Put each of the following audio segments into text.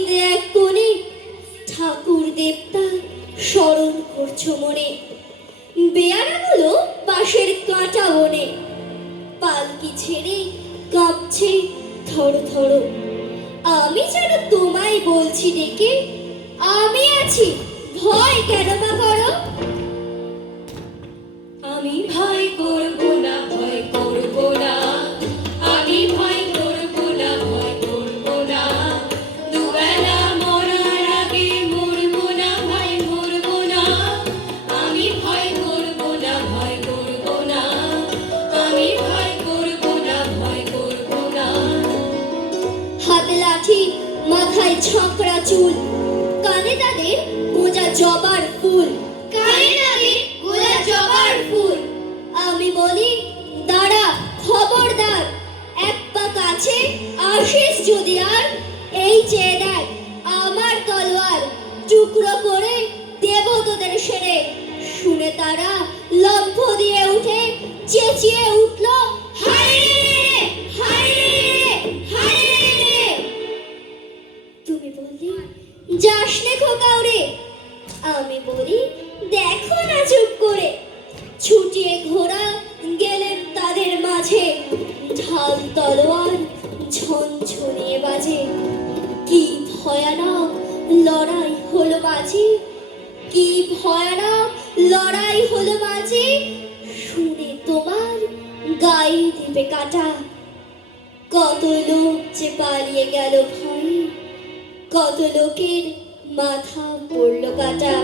বালকিতে এক কোণে ঠাকুর দেবতা স্মরণ করছো মনে। বেয়ারাগুলো পাশের কাঁটা বনে, পালকি ছেড়ে কাঁপছে থরো থরো। আমি যেন তোমায় বলছি ডেকে, আমি আছি, ভয় কেন বা করো? আমি ভয় করব না, ভয় করব না, আমি ভয় করব না, ভয় করব না, দুবেলা মরার আগে মরব না, ভাই মরব না, আমি ভয় করব না, ভয় করব না, আমি ভয় করব না, ভয় করব না। হাতে লাঠি, মাথায় ঝাঁকড়া চুল, কানে তাদের গোজা জবার ফুল, কানে তাদের গোজা জবার ফুল। আমি বলি দাঁড়া, খবরদার, এক পা কাছে আসিস যদি আর, এই চেয়ে দেখ আমার তলোয়ার, টুকরো করে দেব তোদের সেরে। শুনে তারা লম্ফ দিয়ে উঠে চেঁচিয়ে উঠল, হায় রে, হায় রে, হায় রে। তুমি বললি যাস নে খোকাওরে, আমি বলি দেখো না চুপ করে। ছুটিয়ে ঘোড়া গেলেন তাদের মাঝে, ঢাল তলোয়ার ঝনঝনিয়ে বাজে। কি ভয়ানক লড়াই হলো মাঝে, কি ভয়ানক লড়াই হলো মাঝে। শুনে তোমার গায়ে দিবে কাটা, কত লোক যে পালিয়ে গেল ভয়ে, কত লোকের মাথা পড়ল কাটা।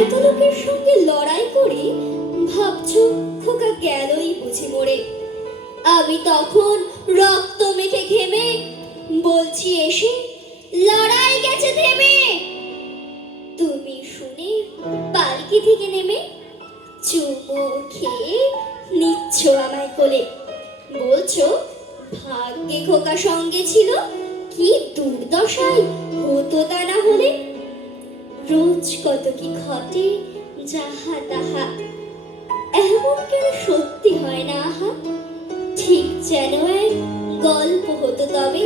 এত লোকের সঙ্গে লড়াই করে ভাবছো খোকা গেলই বুঝি মরে। আমি তখন রক্ত মেখে ঘেমে বলছি এসে, লড়াই গেছে থেমে। তুমি শুনে পালকি থেকে নেমে চুমো খেয়ে নিচ্ছ আমায় কোলে, বলছো ভাগ্যে খোকা সঙ্গে ছিল, কি দুর্দশাই হতো তা না হলে। রোজ কত কি ঘটে যাহা তাহা, এমন কেন সত্যি হয় না আহা। ঠিক যেন এক গল্প হতো তবে,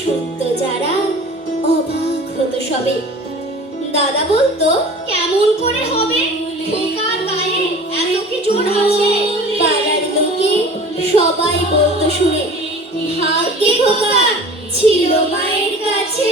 সত্য যারা অবাক হতো সবে। দাদা বলতো কেমন করে হবে, খোকার গায়ে এত কি জোর আছে। পাড়ার লোকে সবাই বলতো শুনে, ভাগ্যে খোকা ছিল মায়ের কাছে।